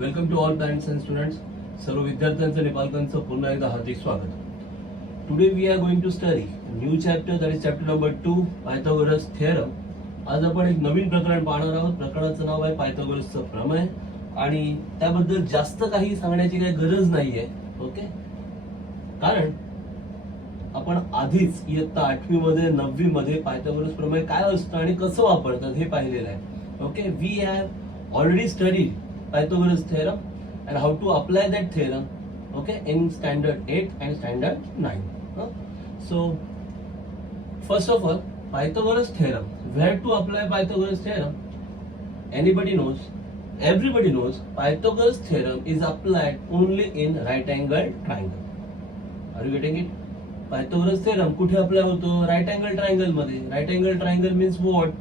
Welcome to all parents and students. सर्व विद्यार्थ्यांचं आणि पालकांचं पुन्हा एकदा हार्दिक स्वागत. Today we are going to study new chapter, that is chapter number 2, Pythagoras theorem. आज आपण एक नवीन प्रकरण पाहणार आहोत. प्रकरणाचं नाव आहे पायथागोरसचं प्रमेय आणि त्याबद्दल जास्त काही सांगण्याची काही गरज नाहीये. ओके, कारण आपण आधीच इयत्ता 8वी मध्ये 9वी मध्ये पायथागोरस प्रमेय काय असतं आणि कसं वापरतात हे पाहिलेलं आहे. Okay, we have already studied Pythagoras theorem and how to apply that theorem, okay, in standard 8 and standard 9. So first of all, Pythagoras theorem, where to apply Pythagoras theorem? Anybody knows? Everybody knows Pythagoras theorem is applied only in right angle triangle. Are you getting it? Pythagoras theorem कुठे apply होतो? Right angle triangle मध्ये. Right angle triangle means what?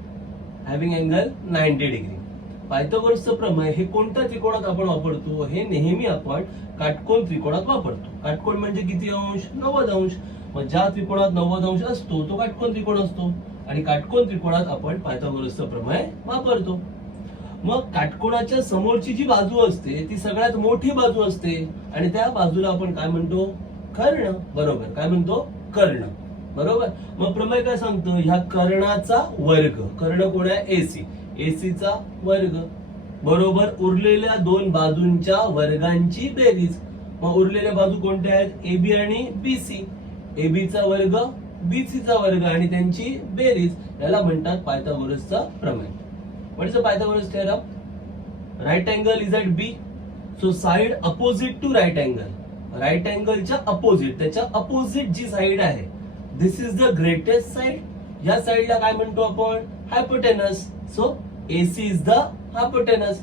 Having angle 90 degree. पायथागोरसचं प्रमेय हे कोणत्या त्रिकोणात आपण वापरतो? हे नेहमी आपण काटकोन त्रिकोणात वापरतो. काटकोन म्हणजे किती अंश? 90 अंश. मग ज्या त्रिकोणात 90 अंश असतो तो काटकोन त्रिकोण असतो आणि काटकोन त्रिकोणात आपण पायथागोरसचं प्रमेय वापरतो. मग काटकोणाच्या समोरची जी बाजू असते ती सगळ्यात मोठी बाजू असते आणि त्या बाजूला आपण काय म्हणतो? कर्ण. बरोबर, काय म्हणतो? कर्ण. बरोबर. मग प्रमेय काय सांगतो? ह्या कर्णाचा वर्ग. कर्ण कोण आहे? एसी. एसीचा वर्ग बरोबर उरलेल्या दोन बाजूंच्या वर्गांची बेरीज. मग उरलेल्या बाजू कोणत्या आहेत? एबी आणि बीसी. एबीचा वर्ग, बीसीचा वर्ग आणि त्यांची बेरीज, याला म्हणतात पायथागोरसचा प्रमेय. What is the Pythagoras theorem? Right angle is at B, so side opposite to right angle. Right अँगलच्या अपोजिट, त्याच्या अपोजिट जी साइड आहे, this is the greatest side. या साइडला काय म्हणतो आपण? Hypotenuse. So AC is the hypotenuse.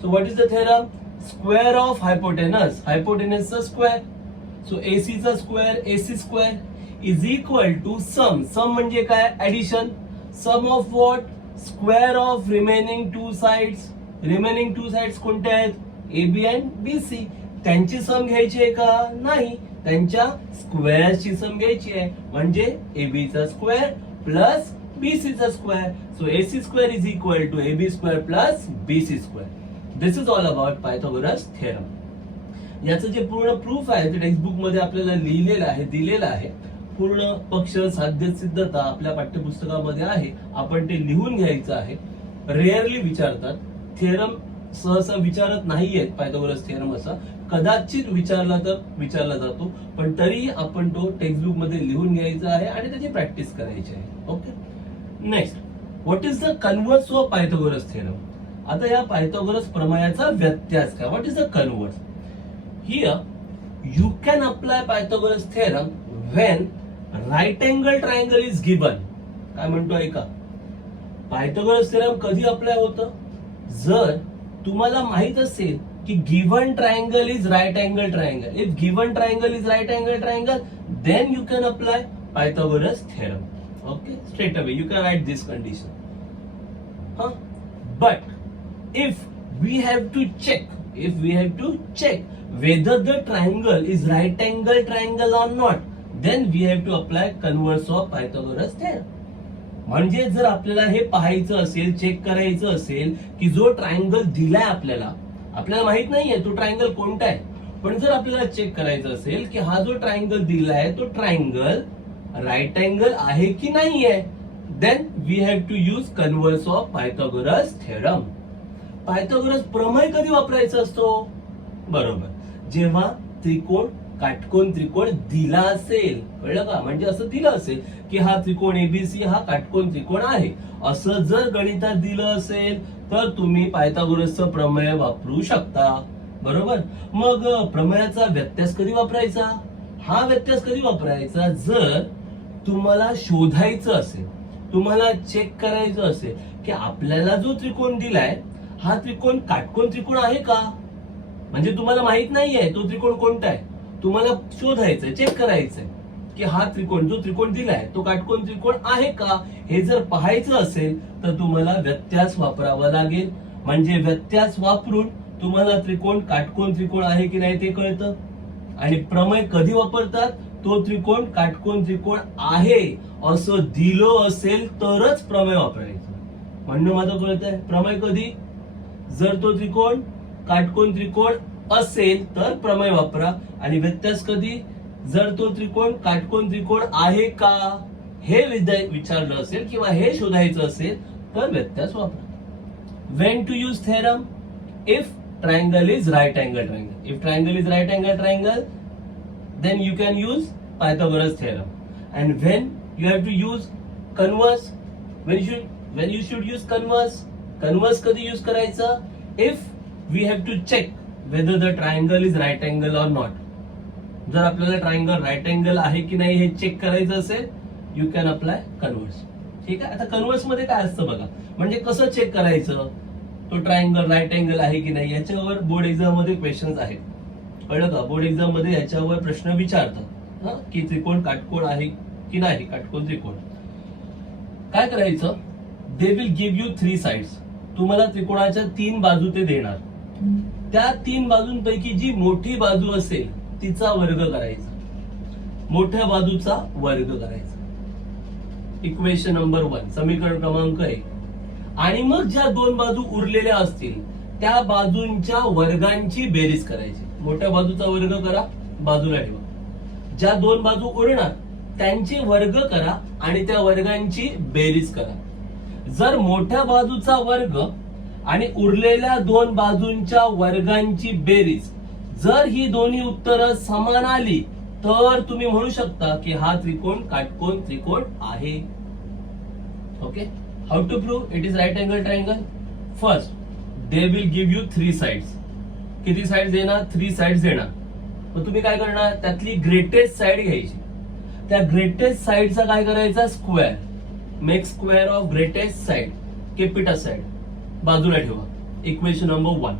So what is the theorem? Square of hypotenuse. Hypotenuse is a square. So AC is a square. AC square is equal to sum. Sum म्हणजे काय? Addition. Sum of what? Square of remaining two sides. Remaining two sides कोणते आहेत? AB and BC. त्यांची सम घ्यायची आहे का? नाही, त्यांच्या स्क्वेअरची सम घ्यायची आहे. म्हणजे AB चा स्क्वेअर प्लस BC चा square. So AC square is equal to AB square plus BC square. This is all about Pythagoras theorem. याचं जे पूर्ण प्रूफ आहे ते टेक्स्ट बुक मध्ये आपल्याला लिहिलेलं आहे, दिलेलं आहे. पूर्ण पक्ष साध्य सिद्धता आपल्या पाठ्यपुस्तकामध्ये आहे. आपण ते लिहून घ्यायचं आहे. रेअरली विचारतात. थेरम सहसा विचारत नाहीयेत. पायथागोरस थेरम असा कदाचित विचारला तर विचारला जातो, पण तरी आपण तो टेक्स्ट बुक मध्ये लिहून घ्यायचा आहे आणि त्याची प्रॅक्टिस करायची आहे. Okay, next, what is the converse of Pythagoras theorem? आता या पायथागोरस प्रमेयाचा व्यत्यास काय? What is the converse? Here you can apply Pythagoras theorem when right angle triangle is given. काय म्हणतो ऐका, पायथागोरस थेरम कधी अप्लाय होतं? जर तुम्हाला माहित असेल की given triangle is right angle triangle. If given triangle is right angle triangle, then you can apply Pythagoras theorem. Okay, straight away you can write this condition. But if we have to check whether the triangle is right angle triangle or not, then we have to apply converse of Pythagoras theorem. म्हणजे जर आपल्याला हे पाहायचं असेल, check करायचं असेल की जो ट्रायंगल दिलाय आपल्याला माहित नाहीये तो ट्रायंगल कोणता आहे, पण जर आपल्याला चेक करायचं असेल की हा जो ट्रायंगल दिलाय तो ट्रायंगल राईट अँगल आहे की नाही आहे, then we have to use converse of Pythagoras theorem. पायथागोरस प्रमेय कधी वापरायचा असतो? बरोबर, जेव्हा त्रिकोण काटकोन त्रिकोण दिला असेल. कळलं का? म्हणजे असं दिलं असेल की हा त्रिकोण एबीसी हा काटकोन त्रिकोण आहे, असं जर गणितात दिलं असेल तर तुम्ही पायथागोरसचं प्रमेय वापरू शकता. बरोबर. मग प्रमेयाचा व्यत्यास कधी वापरायचा? हा व्यत्यास कधी वापरायचा? जर तुम्हाला शोधायचं असेल, तुम्हाला चेक करायचं असेल की आपल्याला जो त्रिकोण दिलाय हा त्रिकोण काटकोन त्रिकोण आहे का. म्हणजे तुम्हाला माहित नाहीये तो त्रिकोण कोणता आहे, तुम्हाला शोधायचंय, चेक करायचंय की हा त्रिकोण जो त्रिकोण दिलाय तो काटकोन त्रिकोण आहे का. हे जर पाहायचं असेल तर तुम्हाला व्यत्यास वापरावा लागेल. म्हणजे व्यत्यास वापरून तुम्हाला त्रिकोण काटकोन त्रिकोण आहे की नाही ते कळतं. आणि प्रमेय कधी वापरतात? तो त्रिकोण काटकोन त्रिकोण आहे असं दिलं असेल तरच प्रमेय वापरायचं. म्हणणं माझं कळतंय? प्रमेय कधी? जर तो त्रिकोण काटकोन त्रिकोण असेल तर प्रमेय वापरा, आणि व्यत्यास कधी, जर तो त्रिकोण काटकोन त्रिकोण आहे का हे विचारलं असेल किंवा हे शोधायचं असेल तर व्यत्यास वापरा. When to use theorem? If triangle is right angle triangle. If triangle is right angle triangle, then you can use Pythagoras theorem. And when you have to use converse, when you should use converse. Converse कधी use करायचं? If we have to check whether the triangle is right angle or not. जर आपल्याला triangle right angle आहे की नाही हे check करायचं असेल, यू कॅन अप्लाय कन्व्हर्स. ठीक आहे. आता कन्व्हर्स मध्ये काय असतं बघा, म्हणजे कसं चेक करायचं तो ट्रायंगल राईट अँगल आहे की नाही, याच्यावर बोर्ड एक्झाम मध्ये क्वेश्चन्स आहेत. कळलं का? बोर्ड एक्झाम मध्ये याच्यावर प्रश्न विचारतात की त्रिकोण काटकोण आहे की नाही, काटकोण त्रिकोण. काय करायचं, दे विल गिव्ह यू 3 साइड्स. तुम्हाला त्रिकोणाच्या 3 बाजू ते देणार. त्या 3 बाजूंपैकी जी मोठी बाजू असेल तिचा वर्ग करायचा, मोठ्या बाजूचा वर्ग करायचा. इक्वेशन नंबर 1, समीकरण क्रमांक 1. आणि मग ज्या 2 बाजू उरलेल्या असतील त्या बाजूंच्या वर्गांची बेरीज करायची. मोठ्या बाजूचा वर्ग करा, बाजूला ठेवा. ज्या 2 बाजू उरणार त्यांचे वर्ग करा आणि त्या वर्गांची बेरीज करा. जर मोठ्या बाजूचा वर्ग आणि उरलेल्या 2 बाजूंच्या वर्गांची बेरीज जर ही दोन्ही उत्तरं समान आली तर तुम्ही म्हणू शकता की हा त्रिकोण काटकोन त्रिकोण आहे. Okay. How to prove it is right angle triangle? First, they will give you 3 sides. किती साइड्स देणार? 3 साइड्स देणार. मग तुम्ही काय करणार, त्यातली ग्रेटेस्ट साइड घ्यायची. त्या ग्रेटेस्ट साइडचा काय करायचा, square. Make square of greatest side, capital side, बाजूला ठेवा. Equation number 1.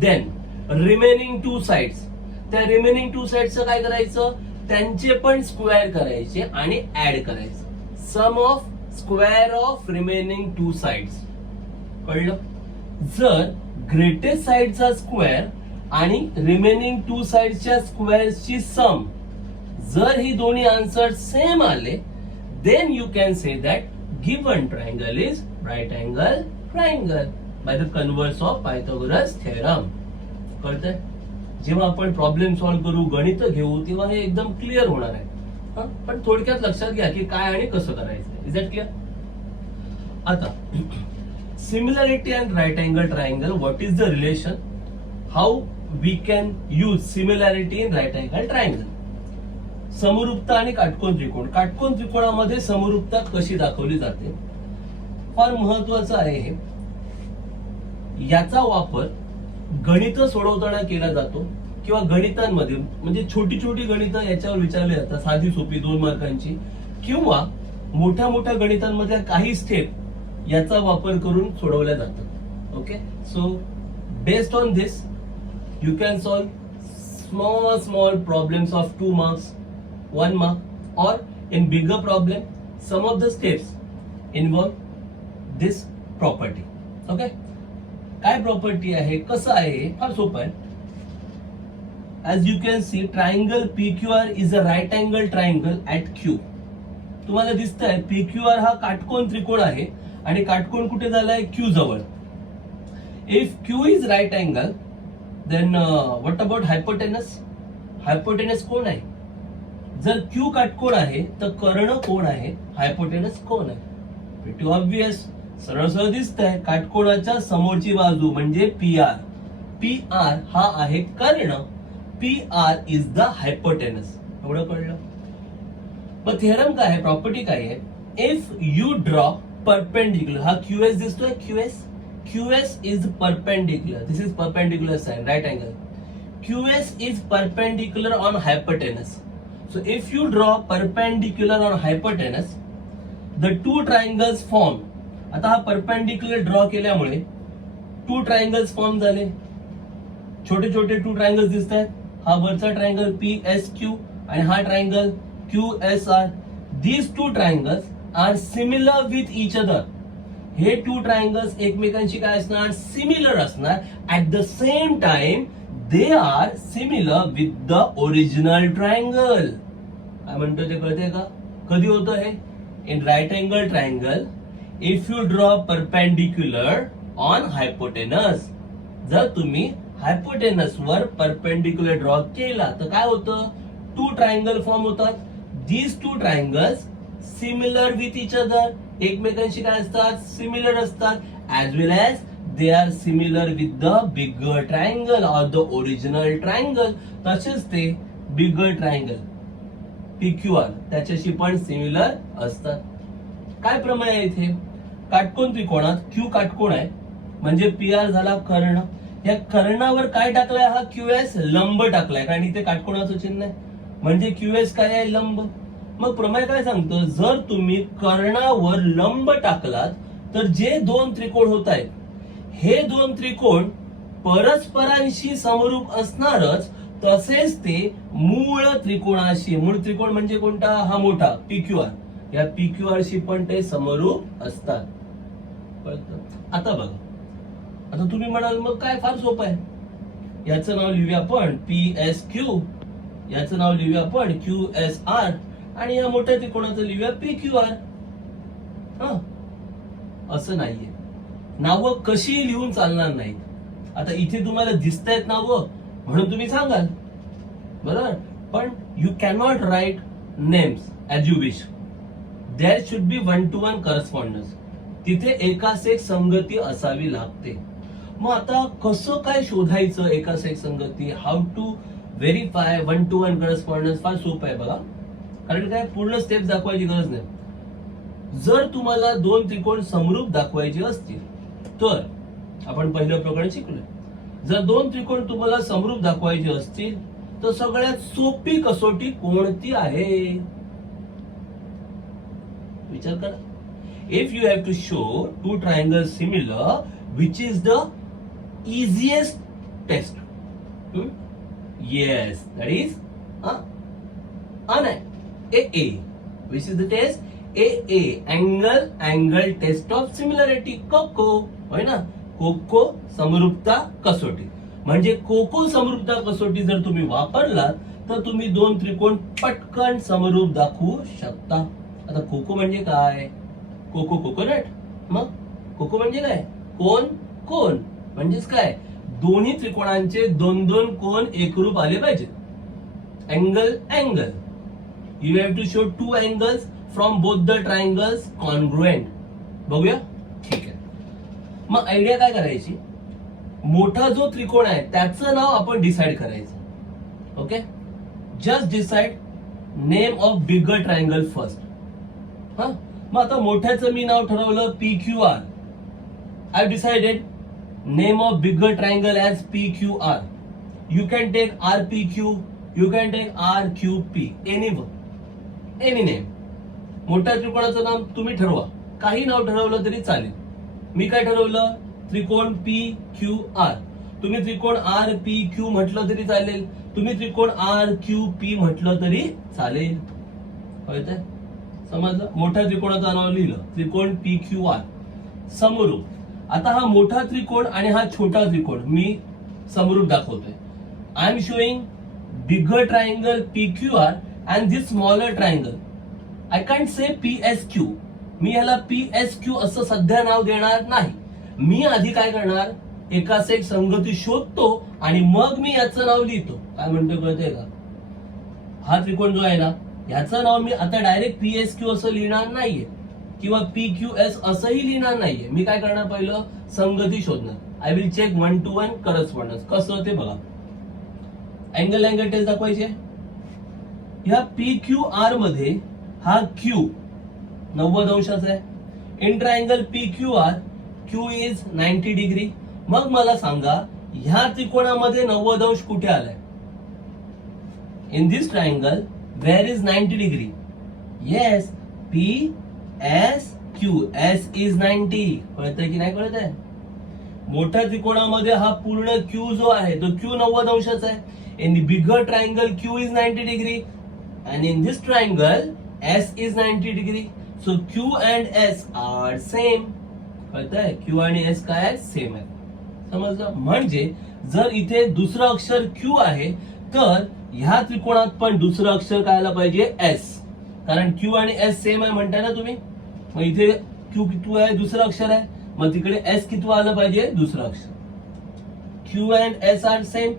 Then remaining 2 sides, त्या रिमेनिंग 2 साइड्सचं काय करायचं, त्यांचे पण स्क्वेअर करायचे आणि ऍड करायचं. Sum of square of remaining 2 sides. कळलं? जर ग्रेटेस्ट साइडचा स्क्वेअर आणि रिमेनिंग 2 साइड्सच्या स्क्वेअर्सची सम जर ही दोन्ही आन्सर सेम आले, then you can say that given triangle is right angle triangle by the converse of Pythagoras theorem. कळतंय? जेव्हा आपण प्रॉब्लेम सॉल्व्ह करू, गणित घेऊ, तेव्हा हे एकदम क्लिअर होणार आहे. पण थोडक्यात लक्षात घ्या की काय आणि कसं करायचं. Is that clear? आता similarity and right angle triangle, what is the relation, how we can use similarity in right angle triangle. समरूपता आणि काटकोन त्रिकोण. काटकोन त्रिकोणामध्ये समरूपता कशी दाखवली जाते, फार महत्वाचं आहे हे. याचा वापर गणित सोडवताना केला जातो किंवा गणितांमध्ये, म्हणजे छोटी छोटी गणितं याच्यावर विचारली जातात, साधी सोपी 2 मार्कांची, किंवा मोठ्या मोठ्या गणितांमध्ये काही स्टेप याचा वापर करून सोडवल्या जातात. Okay. So based on this you can solve small problems of 2 marks, 1 mark, or in bigger problem some of the steps involve this property. Okay. काय प्रॉपर्टी आहे, कसं आहे, फार सोपं आहे. as you can see, triangle PQR is a right angle triangle at Q. तुम्हाला दिसतंय PQR हा काटकोन त्रिकोण आहे आणि काटकोन कुठे झालाय, Q जवळ. if Q is right angle, then what about hypotenuse? hypotenuse कोण आहे? जर Q काटकोण आहे तर कर्ण कोण आहे, हायपोटेनस कोण आहे? प्रिटी ऑब्वियस, सरळ सरळ दिसतंय. काटकोणाच्या समोरची बाजू म्हणजे PR. PR हा आहे कर्ण, PR इज द हायपोटेनस. एवढं कळलं? मग थेरम काय आहे, प्रॉपर्टी काय आहे, इफ यू ड्रॉ परपेंडिक्युलर, हा QS दिसतोय, QS is perpendicular, this is perpendicular sign, right angle. QS is perpendicular on hypotenuse. So if you draw perpendicular on hypotenuse, the 2 triangles form. आता हा perpendicular draw केल्यामुळे 2 triangles form झाले. छोटे छोटे 2 triangles दिसत आहेत. हा वरचा ट्रायंगल PSQ आणि हा triangle QSR. These 2 triangles are similar with each other. हे 2 triangles एकमेकांशी काय असणार, सिमिलर असणार. At the same time they are similar with the original triangle. काय म्हणतो ते कळते का? कधी होतं हे? In right angle triangle, if you draw perpendicular on hypotenuse. जर तुम्ही हायपोटेनस वर परपेंडिक्युलर ड्रॉ केला तर काय होतं, टू ट्रायंगल फॉर्म होतात. These two triangles similar with each other, एकमेकांशी काय असतात, सिमिलर असतात. As well as they are similar with the bigger triangle or the original triangle. तसेच ते बिगर ट्रायंगल PQR त्याच्याशी पण सिमिलर असतात. काय प्रमेय आहे इथे, काटकोन त्रिकोणात Q काटकोन आहे म्हणजे PR झाला कर्ण. या कर्णावर काय टाकलाय, हा QS लंब टाकलाय, कारण इथे काटकोणाचं चिन्ह आहे म्हणजे QS काय आहे, लंब. मग प्रमेय काय सांगतं, जर तुम्ही कर्णावर लंब टाकलात तर जे दोन त्रिकोण होत आहेत हे दोन त्रिकोण परस्परांशी समरूप असणारच. तसेच ते मूळ त्रिकोणाशी, मूळ त्रिकोण म्हणजे कोणता, हा मोठा PQR, या PQR शी पण ते समरूप असतात. आता बघा, आता तुम्ही म्हणाल मग काय, फार सोपं आहे. याचं नाव लिहूया आपण PSQ, याचं नाव लिहूया आपण QSR आणि या मोठ्या त्रिकोणाचं लिहूया PQR. असं नाहीये, नावं कशी लिहून चालणार नाहीत. आता इथे तुम्हाला दिसतायत नावं म्हणून तुम्ही सांगाल, बरोबर, पण you cannot write names as you wish. There should be 1-to-1 correspondence. तिथे एकास एक संगती असावी लागते. मग आता कसं काय शोधायचं एकास एक संगती, how to verify 1-to-1 correspondence, फार सोपं आहे बघा. कारण काय, पूर्ण स्टेप्स दाखवायची गरज नाही. जर तुम्हाला दोन त्रिकोण समरूप दाखवायचे असतील तर आपण पहिलं प्रकरण शिकलोय. जर दोन त्रिकोण तुम्हाला समरूप दाखवायचे असतील तर सगळ्यात सोपी कसोटी कोणती आहे, विचार करा. If you have to show two triangle similar, which is the easiest test? Yes, that is AA. Which is the test? AA, angle test of similarity. कोको, होय ना, कोको समरूपता कसोटी. म्हणजे कोको समरूपता कसोटी जर तुम्ही वापरलात तर तुम्ही दोन त्रिकोण पटकन समरूप दाखवू शकता. आता कोको म्हणजे काय, कोको कोकोनट. मग कोको म्हणजे काय, कोन कोन म्हणजेच काय, दोन्ही त्रिकोणांचे दोन दोन कोन एकरूप आले पाहिजेत. Angle, you have to show two angles from both the triangles congruent. बघूया, ठीक आहे. मग आयडिया काय करायची, मोठा जो त्रिकोण आहे त्याचं नाव आपण डिसाइड करायचं. Okay, just decide name of bigger triangle first. मग आता मोठ्याचं मी नाव ठरवलं PQR. I decided name of bigger triangle as PQR. You can take RPQ, you can take RQP, any name. मोठ्या त्रिकोणाचं नाव तुम्ही ठरवा, काही नाव ठरवलं तरी चालेल. मी काय ठरवलं, त्रिकोण PQR. तुम्ही त्रिकोण RPQ म्हटलं तरी चालेल, तुम्ही त्रिकोण RQP म्हटलं तरी चालेल. कळतंय, समजलं. मोठ्या त्रिकोणाचं नाव लिहिलं, त्रिकोण PQR समरूप. आता हा मोठा त्रिकोण आणि हा छोटा त्रिकोण मी समरूप दाखवतोय. I am showing bigger triangle PQR and this smaller triangle. I can't say PSQ. मी याला PSQ असं सध्या नाव देणार नाही. मी आधी काय करणार, एकास एक संगती शोधतो आणि मग मी याचं नाव लिहितो. काय म्हणतो कळतंय का, हा त्रिकोण जो आहे ना याचं नाव मी आता डायरेक्ट PSQ असं लिहिणार नाहीये किंवा PQS असंही लिहिणार नाहीये. मी काय करणार, पहिलं संगती शोधणार. I will check 1-to-1 correspondence. कसं ते बघा. अँगल टेस्ट दाखवायचे. या PQR मध्ये हा Q 90 अंशाचा आहे. In triangle PQR Q is 90 degree. मग मला सांगा ह्या त्रिकोणामध्ये 90 अंश कुठे आलाय, in this triangle where is 90 degree. Yes, PSQ, S is 90. कळतंय की नाही कळत आहे. मोठ्या त्रिकोणामध्ये हा पूर्ण Q जो आहे तो Q 90 अंशाचा आहे. In the bigger triangle Q is 90 degree and in this triangle S is 90 degree. So Q and S are same. कळतंय, Q आणि S काय आहे, सेम आहे. समजलं. म्हणजे जर इथे दुसरं अक्षर Q आहे तर ह्या त्रिकोणात पण दुसरं अक्षर काय आलं पाहिजे, S. कारण Q आणि S सेम आहे म्हणताय ना तुम्ही. मग इथे Q किती आहे, दुसरं अक्षर आहे, मग तिकडे S किती आलं पाहिजे, दुसरं अक्षर. Q and S are same.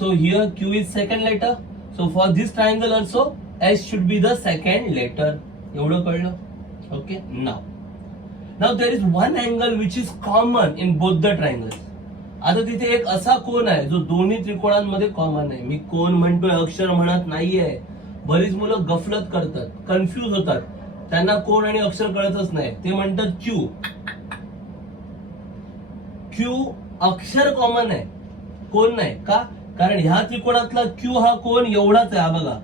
So here Q is second letter. So for this triangle also S should be the second letter. एवढं कळलं? Okay. Now there is one angle which is common in both the triangles. आता तिथे एक असा कोन आहे जो दोन्ही त्रिकोणांमध्ये common आहे. मी कोन म्हणतोय, अक्षर म्हणत नाहीये. बरीच मुलं गफलत करतात, कन्फ्यूज होतात, त्यांना कोन आणि अक्षर कळतच नाही. ते म्हणतात क्यू. क्यू अक्षर कॉमन आहे, कोन नाही. का? कारण ह्या त्रिकोणातला क्यू हा कोन एवढाच आहे. हा बघा,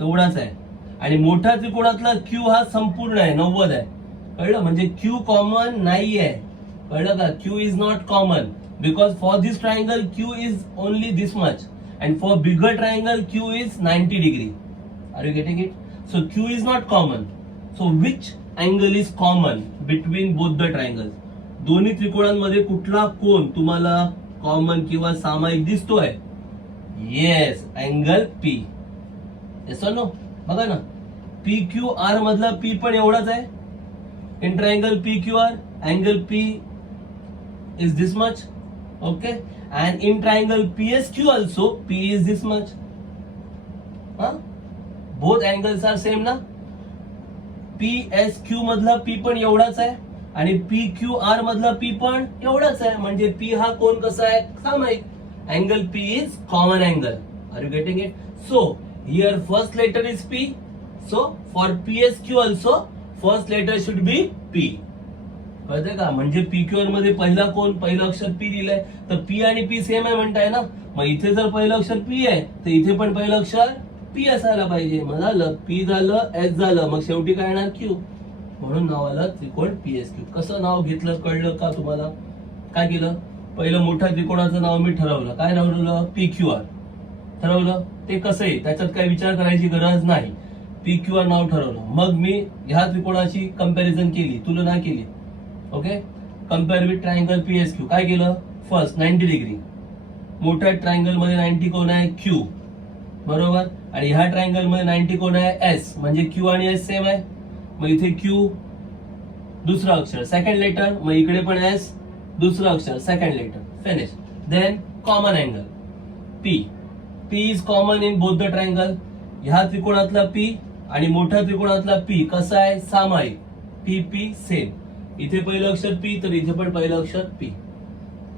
एवढाच आहे. आणि मोठ्या त्रिकोणातला क्यू हा संपूर्ण आहे, 90 आहे. कळलं? म्हणजे क्यू कॉमन नाहीये. कळलं का? Q is not common because for this triangle Q is only this much and for bigger triangle Q is 90 degree. Are you getting it? So Q is not common. So which angle is common between both the triangles? दोन्ही त्रिकोणांमध्ये कुठला कोन तुम्हाला common किंवा सामायिक दिसतोय? Yes, angle P. Yes और no? बघा ना, PQR मधला P पण एवढाच आहे. In triangle PQR angle P is this much. Okay. And in triangle PSQ also P is this much. Both angles are same ना. PSQ मधला P पण एवढाच आहे आणि PQR मधला P पण एवढाच आहे. म्हणजे P हा कोण कसा आहे? सामायिक. Angle P is common angle. Are you getting it? So here first letter is P. So for PSQ also first letter should be P. कळतंय का? म्हणजे PQR मध्ये पहिला कोण, पहिलं अक्षर P दिलंय, तर P आणि P सेम आहे म्हणताय ना. मग इथे जर पहिलं अक्षर P आहे तर इथे पण पहिलं अक्षर P असायला पाहिजे. मग झालं P झालं, S झालं, मग शेवटी काय येणार? Q. म्हणून नाव आलं त्रिकोण PSQ. कसं नाव घेतलं कळलं का तुम्हाला? काय केलं? पहिलं मोठ्या त्रिकोणाचं नाव मी ठरवलं. काय ठरवलं? PQR ठरवलं. ते कसं आहे त्याच्यात काही विचार करायची गरज नाही. PQR नाव ठरवलं. मग मी ह्या त्रिकोणाची कंपॅरिझन केली, तुलना केली. Okay. Compare with triangle PSQ. काय केलं? First 90 degree. मोठ्या ट्रायंगल मध्ये 90 कोण आहे? Q. बरोबर. आणि ह्या ट्रायंगल मध्ये 90 कोण आहे? S. म्हणजे Q आणि S सेम आहे. मग इथे Q दुसरा अक्षर सेकंड लेटर, मग इकडे पण S दुसरा अक्षर second letter. Finish. Then common angle P. P is common in both the triangle. ह्या त्रिकोणातला P आणि मोठ्या त्रिकोणातला P कसा आहे? सामायिक. PP same. इथे पहिलं अक्षर P तर इथे पण पहिलं अक्षर P.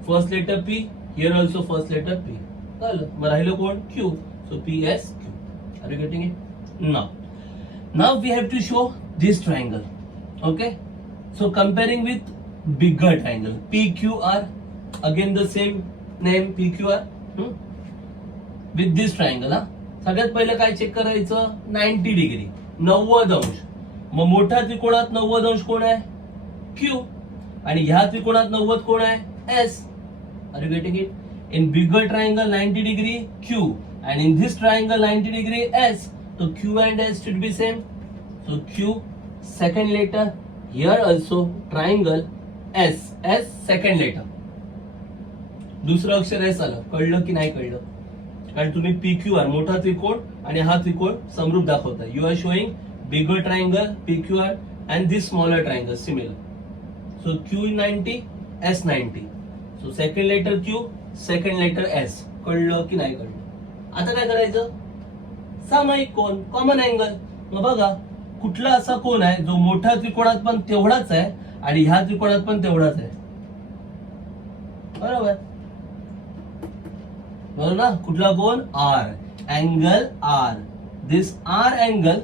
First letter P, here also first letter P. कळलं? मग राहिलं कोण? Q. So PSQ. Are you getting it? Now we have to show this triangle. Okay. So comparing with bigger triangle PQR, again the same name PQR with this triangle. हा सगळ्यात पहिलं काय check करायचं? 90 degree, 90 अंश. मग मोठ्या त्रिकोणात 90 अंश कोण आहे? Q. आणि ह्या त्रिकोणात 90 कोण आहे? S. Are you getting it? In bigger triangle 90 degree Q and in this triangle 90 degree S. So Q and S should be same. So Q second letter, here also triangle S. S second letter. दुसरं अक्षर S आलं. कळलं की नाही कळलं? कारण तुम्ही PQR मोठा त्रिकोण आणि हा त्रिकोण समरूप दाखवता. You are showing bigger triangle PQR and this smaller triangle similar. So Q 90, S 90. So second letter Q, second letter S. कळलं की नाही कळलं? आता काय करायचं? सामायिक कोन, कॉमन अँगल. मग बघा कुठला असा कोन आहे जो मोठ्या त्रिकोणात पण तेवढाच आहे आणि ह्या त्रिकोणात पण तेवढाच आहे. बरोबर बरोबर ना? कुठला कोन? R. Angle R. This R angle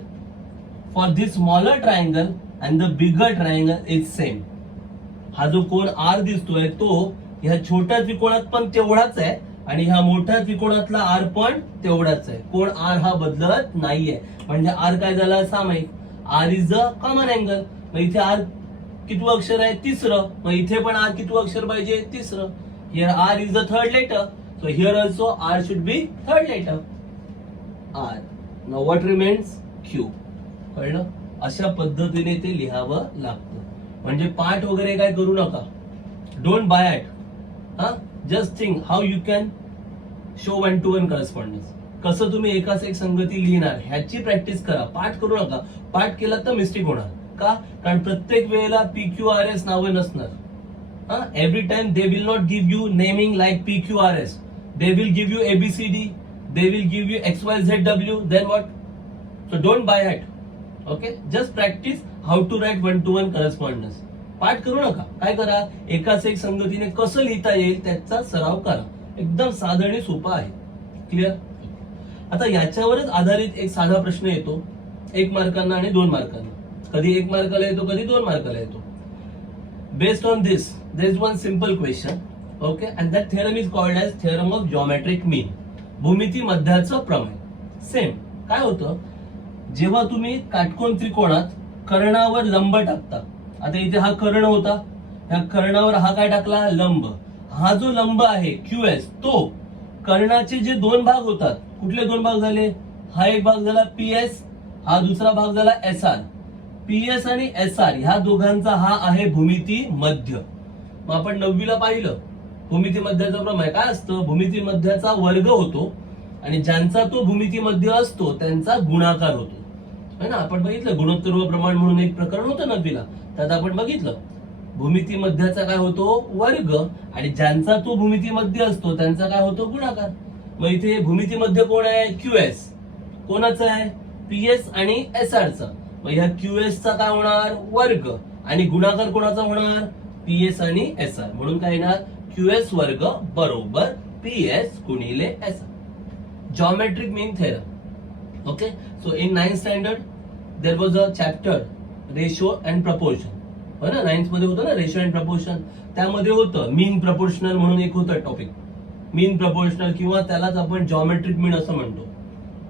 for this smaller triangle and the bigger triangle is same. हा जो कोन R दिसतोय तो ह्या छोट्या त्रिकोणात पण तेवढाच आहे आणि ह्या मोठ्या त्रिकोणातला R पण तेवढाच आहे. कोण R हा बदलत नाहीये. म्हणजे R काय झाला? सामायिक. R is a common angle. मग इथे R कितवं अक्षर आहे? तिसरं. मग इथे पण R कितवं अक्षर पाहिजे? तिसरं. Here R is the third letter. So here also R should be third letter. R. Now what remains? Q. कळलं? अशा पद्धतीने ते लिहावं लागतं. म्हणजे पाठ वगैरे काय करू नका. Don't buy it. हा just think how you can show 1-to-1 correspondence. कसं तुम्ही एकाच एक संगती लिहिणार ह्याची प्रॅक्टिस करा. पाठ करू नका. पाठ केला तर मिस्टेक होणार. का? कारण प्रत्येक वेळेला PQRS नावं नसणार. Every time they will not give you naming like PQRS. They will give you ABCD. They will give you XYZW. Then what? So don't buy it. Okay? Just practice how to write one-to-one correspondence. पाठ करू नका. काय करा? एकाच एक संगतीने कसं लिहिता येईल त्याचा सराव करा. एकदम साधं आणि सोपं आहे. क्लिअर? आता याच्यावरच आधारित एक साधा प्रश्न येतो 1 मार्कांना आणि 2 मार्कांना. कधी 1 मार्काला येतो, कधी 2 मार्काला येतो. Based on this, there is one simple question, okay, and that theorem is called as theorem of geometric mean. भूमिती मध्याचं प्रमेय. सेम काय होतं, जेव्हा तुम्ही काटकोन त्रिकोणात कर्णावर लंब टाकता. आता इथे हा कर्ण होता, ह्या कर्णावर हा काय टाकला, लंब. हा जो लंब आहे QS, तो कर्णाचे जे 2 भाग होतात, कुठले 2 भाग झाले, हा एक भाग झाला PS, हा दुसरा भाग झाला SR. PS आणि SR ह्या दोघांचा हा आहे भूमिती मध्य. मग आपण 9वीला पाहिलं भूमिती मध्याचा प्रमेय काय असतं, भूमिती मध्याचा वर्ग होतो आणि ज्यांचा तो भूमिती मध्य असतो त्यांचा गुणाकार होतो, है ना. आपण बघितलं गुणोत्तर व प्रमाण म्हणून एक प्रकरण होतं 9वीला, त्यात आपण बघितलं भूमिती मध्याचा काय होतो, वर्ग, आणि ज्यांचा तो भूमिती मध्य असतो त्यांचा काय होतो, गुणाकार. मग इथे भूमिती मध्य कोण आहे, QS. कोणाचं आहे, PS आणि SR चा. मग ह्या QS चा काय होणार, वर्ग, आणि गुणाकार कोणाचा होणार, PS आणि SR. म्हणून काय येणार, QS वर्ग बरोबर PS गुणिले SR. Geometric mean theorem. Okay, so in 9th standard there was a chapter ratio and proportion. हो ना, 9th मध्ये होतं ना रेशो अँड प्रपोर्शन. त्यामध्ये होतं मीन प्रपोर्शनल म्हणून एक होतं टॉपिक, मीन प्रपोर्शनल, किंवा त्यालाच आपण जॉमेट्रिक मीन असं म्हणतो.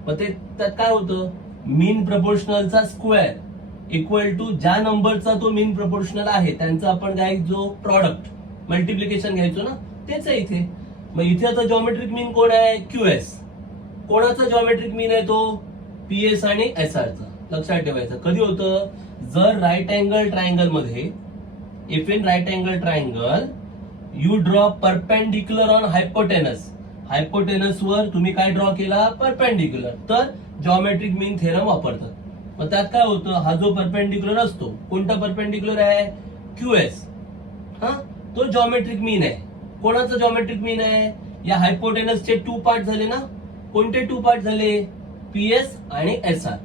मग ते त्यात काय होतं, मीन प्रपोर्शनलचा स्क्वेअर इक्वल टू ज्या नंबरचा तो मीन प्रपोर्शनल आहे त्यांचा आपण काय जो प्रॉडक्ट मल्टिप्लिकेशन घ्यायचो ना, तेच आहे इथे. मग इथे आता जॉमेट्रिक मीन कोण आहे, QS. कोणाचा जॉमेट्रिक मीन आहे तो, PS आणि SR चा. लक्षात ठेवायचं. कधी होतं, जर राईट अँगल ट्रायंगल मध्ये, if in right angle triangle you draw perpendicular on hypotenuse, hypotenuse वर तुम्ही काय ड्रॉ केला, परपेंडिक्युलर, तर जॉमेट्रिक मीन थेरम वापरतात. मग त्यात काय होतं, हा जो परपेंडिक्युलर असतो, कोणता परपेंडिक्युलर आहे, QS, हा तो जॉमेट्रिक मीन आहे. कोणाचा जॉमेट्रिक मीन आहे, या हायपोटेनसचे 2 पार्ट झाले ना. कोणते 2 पार्ट झाले, PS आणि SR.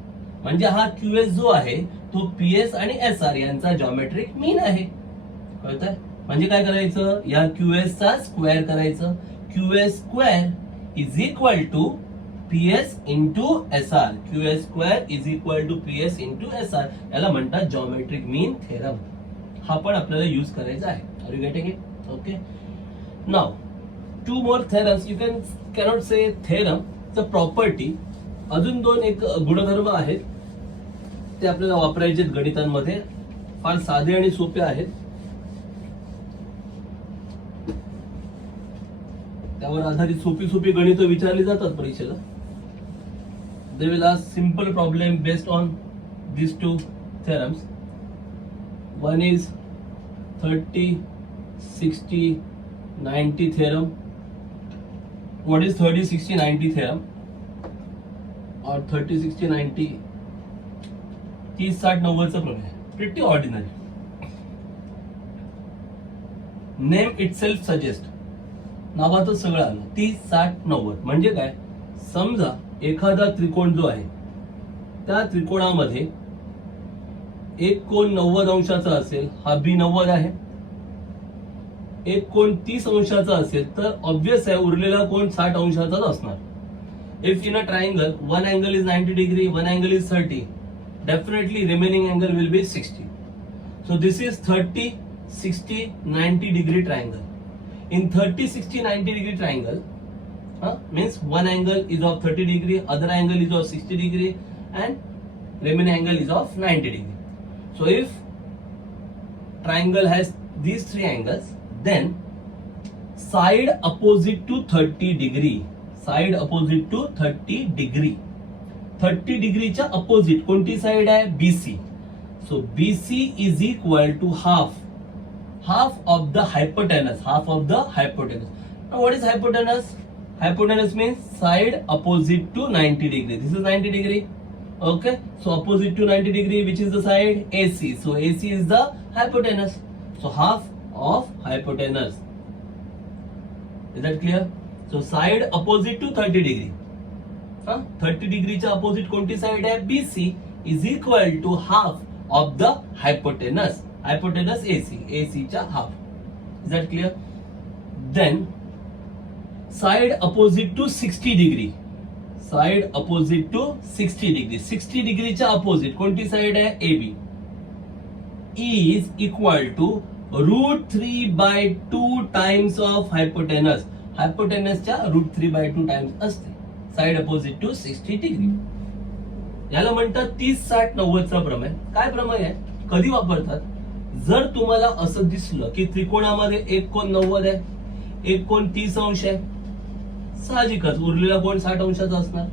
म्हणजे हा QS जो आहे तो PS आणि SR यांचा जॉमेट्रिक मीन आहे. कळतंय? म्हणजे काय करायचं, या QS चा स्क्वेअर करायचं. QS square is equal to PS into SR. QS square is equal to PS into SR. याला म्हणतात जॉमेट्रिक मीन थेरम. हा पण आपल्याला यूज करायचा आहे. Are you getting it? Okay. Now 2 more theorems. You cannot say theorem, the property. अजून 2 एक गुणधर्म आहेत, ते आपल्याला वापरायचे गणितांमध्ये. फार साधे आणि सोपे आहेत. त्यावर आधारित सोपी सोपी गणित विचारली जातात परीक्षेला. They will ask simple problem based on these 2 theorems. One is 30, 60, 90 theorem. What is 30, 60, 90 theorem? Or 30, 60, 90, 30, 60, 90 चा प्रमेय. Pretty ordinary. Name itself suggest. नावाचं सगळं आलं. 30, 60, 90 म्हणजे काय, समजा एखादा त्रिकोण जो आहे त्या त्रिकोणामध्ये एक कोण 90 अंशाचा असेल, हा B90 आहे. एक कोण 30 अंशाचा असेल तर ऑब्वियस आहे उरलेला कोण 60 अंशाचाच असणार. If in a triangle one angle is 90 degree, one angle is 30, definitely remaining angle will be 60. So this is 30, 60, 90 degree triangle. In 30, 60, 90 degree triangle, means one angle is of 30 degree, other angle is of 60 degree, and remaining angle is of 90 degree. So if triangle has these 3 angles, then side opposite to 30 degree, side opposite to 30 degree, 30 degree च्या opposite कोणती side आहे, BC. So BC is equal to half of the hypotenuse, half of the hypotenuse. Now what is hypotenuse? Hypotenuse means side opposite to 90 degree. This is 90 degree. Okay, so opposite to 90 degree, which is the side, AC. So AC is the hypotenuse. So half of hypotenuse. Is that clear? So side opposite to 30 degree. 30 डिग्रीच्या opposite कोणती side आहे? BC is equal to half of the hypotenuse. Hypotenuse AC च्या half. Is that clear? Then side opposite to 60 degree. Side opposite to 60 degree. 60 डिग्रीच्या opposite कोणती side आहे? AB is equal to √3/2 times of hypotenuse. Hypotenuse च्या √3/2 times असते. Side opposite to 60 degree. याला म्हणतात 30-60-90 चा प्रमेय. काय प्रमेय आहे? कधी वापरतात? जर तुम्हाला असं दिसलं की त्रिकोणामध्ये एक कोण 90 आहे, एक कोण 30 अंश आहे, साहजिकच उरलेला कोण 60 अंशाचा असणार.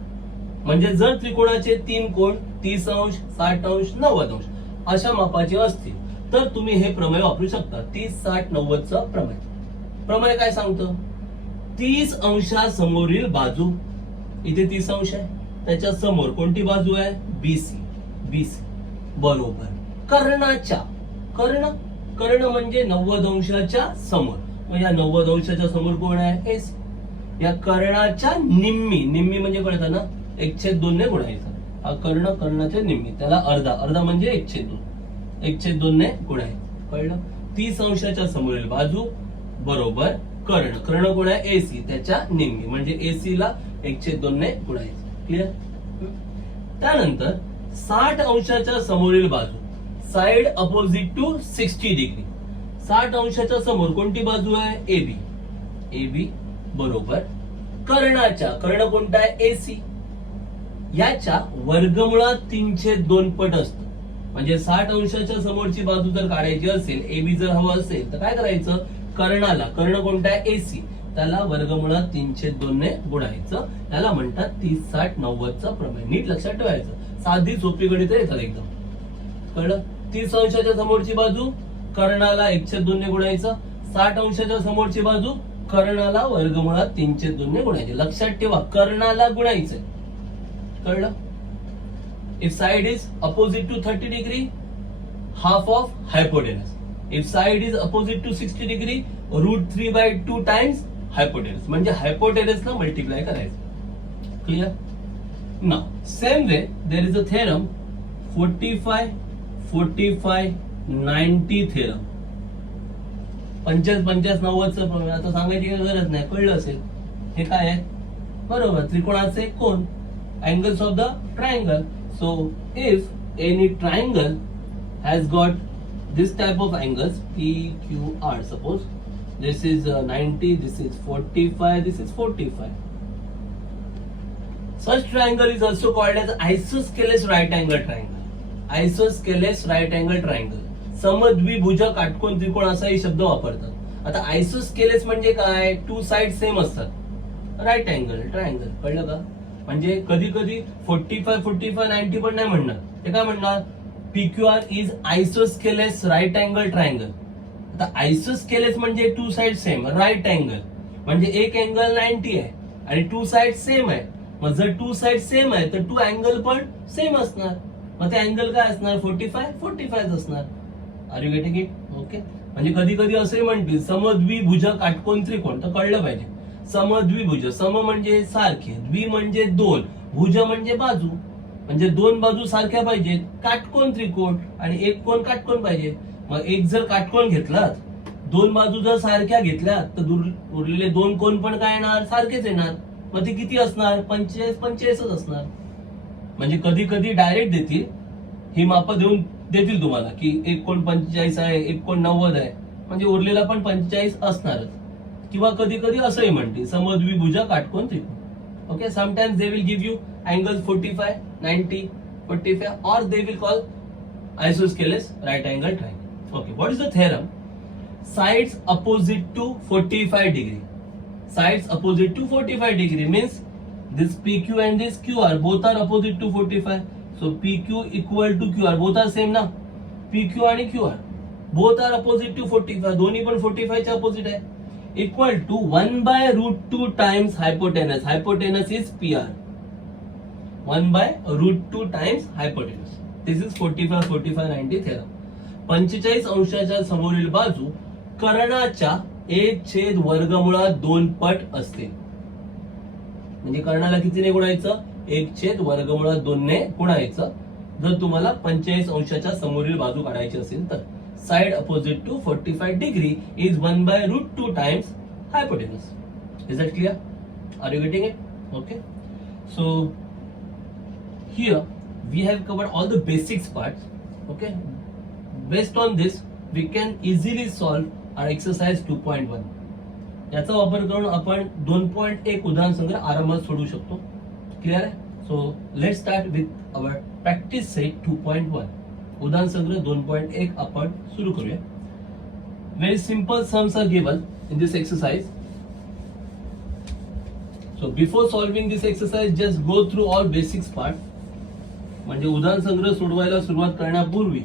म्हणजे जर त्रिकोणाचे 3 कोण 30 अंश, 60 अंश, 90 अंश अशा मापाचे असतील तर तुम्ही हे प्रमेय वापरू शकता. 30-60-90 चा प्रमेय. प्रमेय काय सांगतं? 30 अंशासमोरील बाजू, इथे 30 अंश आहे, त्याच्या समोर कोणती बाजू आहे? BC बरोबर कर्णाच्या, कर्ण म्हणजे 90 अंशाच्या समोर. मग या 90 अंशाच्या समोर कोण आहे? AC. या कर्णाच्या निम्मी म्हणजे कळतं ना, 1/2 ने गुणायचा. हा कर्णाच्या निम्मी, त्याला अर्धा म्हणजे 1/2 ने गुणायचं. कळलं? 30 अंशाच्या समोरील बाजू बरोबर कर्ण कोण आहे? AC, त्याच्या निम्मी म्हणजे AC ला 1/2 ने गुणायचं. क्लिअर? त्यानंतर 60 अंशाच्या समोरील बाजू, साइड अपोजिट टू 60 डिग्री. 60 अंशाच्या समोर कोणती बाजू आहे? AB बरोबर कर्ण कोणता आहे? AC. याच्या वर्गमुळात 3/2 पट असतं. म्हणजे 60 अंशाच्या समोरची बाजू जर काढायची असेल, AB जर हवं असेल तर काय करायचं? कर्ण कोणता आहे? AC, त्याला वर्गमुळात 3/2 ने गुणायचं. त्याला म्हणतात 30-60-90 चा प्रमेय. नीट लक्षात ठेवायचं. साधी सोपी गणित येतात एकदम. कळलं? 30 अंशाच्या समोरची बाजू कर्णाला 1/2 ने गुणायचं. 60 अंशाच्या समोरची बाजू कर्णाला वर्गमुळात 3/2 ने गुणायचे. लक्षात ठेवा, कर्णाला गुणायचंय. कळलं? If side is opposite to 30 degree, half of hypotenuse. If side is opposite to 60 degree, √3/2 times hypotenuse. म्हणजे hypotenuse ला मल्टिप्लाय करायचं. Clear? Now same way there is a theorem 45-45-90 theorem. 50-50-90 चं प्रमेय. आता सांगायची गरज नाही, कळलं असेल. हे काय आहे? बरोबर त्रिकोणाचे कोन, angles of the triangle. So if any triangle has got this type of angles PQR, suppose this is 90, this is 45, this is 45. Such triangle is also called as isosceles right angle triangle. Isosceles right angle triangle. समद्विभुज काटकोन त्रिकोण असाही शब्द वापरतात. आता isosceles म्हणजे काय? 2 side same असतात. Right angle triangle. कळलं का? म्हणजे कधी कधी 45-45-90 पण नाही म्हणणार. ते काय म्हणणार? PQR is isosceles right angle triangle. आता आयसोस्केलेस म्हणजे 2 साइड सेम, राईट अँगल म्हणजे एक अँगल 90 आहे आणि 2 साइड सेम आहे. मग जर 2 साइड सेम आहे तर 2 अँगल पण सेम असणार. मग ते अँगल काय असणार? 45-45 असणार. Are you getting it? Okay. म्हणजे कधी कधी असंही म्हणतील समद्विभुज काटकोन त्रिकोण. तर कळलं पाहिजे समद्विभुज. सम म्हणजे सारखे, द्वि म्हणजे 2, भुज म्हणजे बाजू. म्हणजे 2 बाजू सारख्या पाहिजेत. काटकोन त्रिकोण आणि एक कोण काटकोन पाहिजे. मग एक जर काटकोन घेतलात, 2 बाजू जर सारख्या घेतल्यात तर उरलेले 2 कोण पण काय येणार? सारखेच येणार. मग ते किती असणार? 45-45 असणार. म्हणजे कधी कधी डायरेक्ट देतील, ही मापं देतील तुम्हाला की एक कोण 45 आहे, एक कोण 90 आहे, म्हणजे उरलेला पण 45 असणारच. किंवा कधी कधी असंही म्हणतील समद्विभुज काटकोन त्रिकोण. Okay. Sometimes they will give you angle 45, 90, 45 or they will call isosceles right angle triangle. Okay. What is the theorem? Sides opposite to 45 degree. Sides opposite to 45 degree means this PQ and this QR both are opposite to 45. So PQ equal to QR, both are same ना. PQ आणि QR both are opposite to 45. दोन्ही पण 45 च्या opposite आहे. Equal to 1/√2 times hypotenuse. Hypotenuse is PR. 1/√2 times hypotenuse. This is 45-45-90 theorem. 45 अंशाच्या समोरील बाजू कर्णाच्या 1/वर्गमुळात 2 पट असते. म्हणजे कर्णाला कितीने गुणायचं? 1/वर्गमुळात 2 ने गुणायचं. जर तुम्हाला 45 अंशाच्या समोरील बाजू काढायची असेल तर side opposite to 45 degree is 1/√2 times hypotenuse. Is that clear? Are you getting it? Okay. So here we have covered all the basics parts. Okay. Based on this, we can easily solve our exercise 2.1. याचा वापर करून आपण 2.1 उदाहरण संग्रह आरामात सोडवू शकतो. Clear आहे? So let's start with our practice set 2.1. उदाहरण संग्रह 2.1 आपण सुरू करूया. Very simple sums are given in this exercise. So before solving this exercise, just go through all basics part. म्हणजे उदाहरण संग्रह सोडवायला सुरुवात करण्यापूर्वी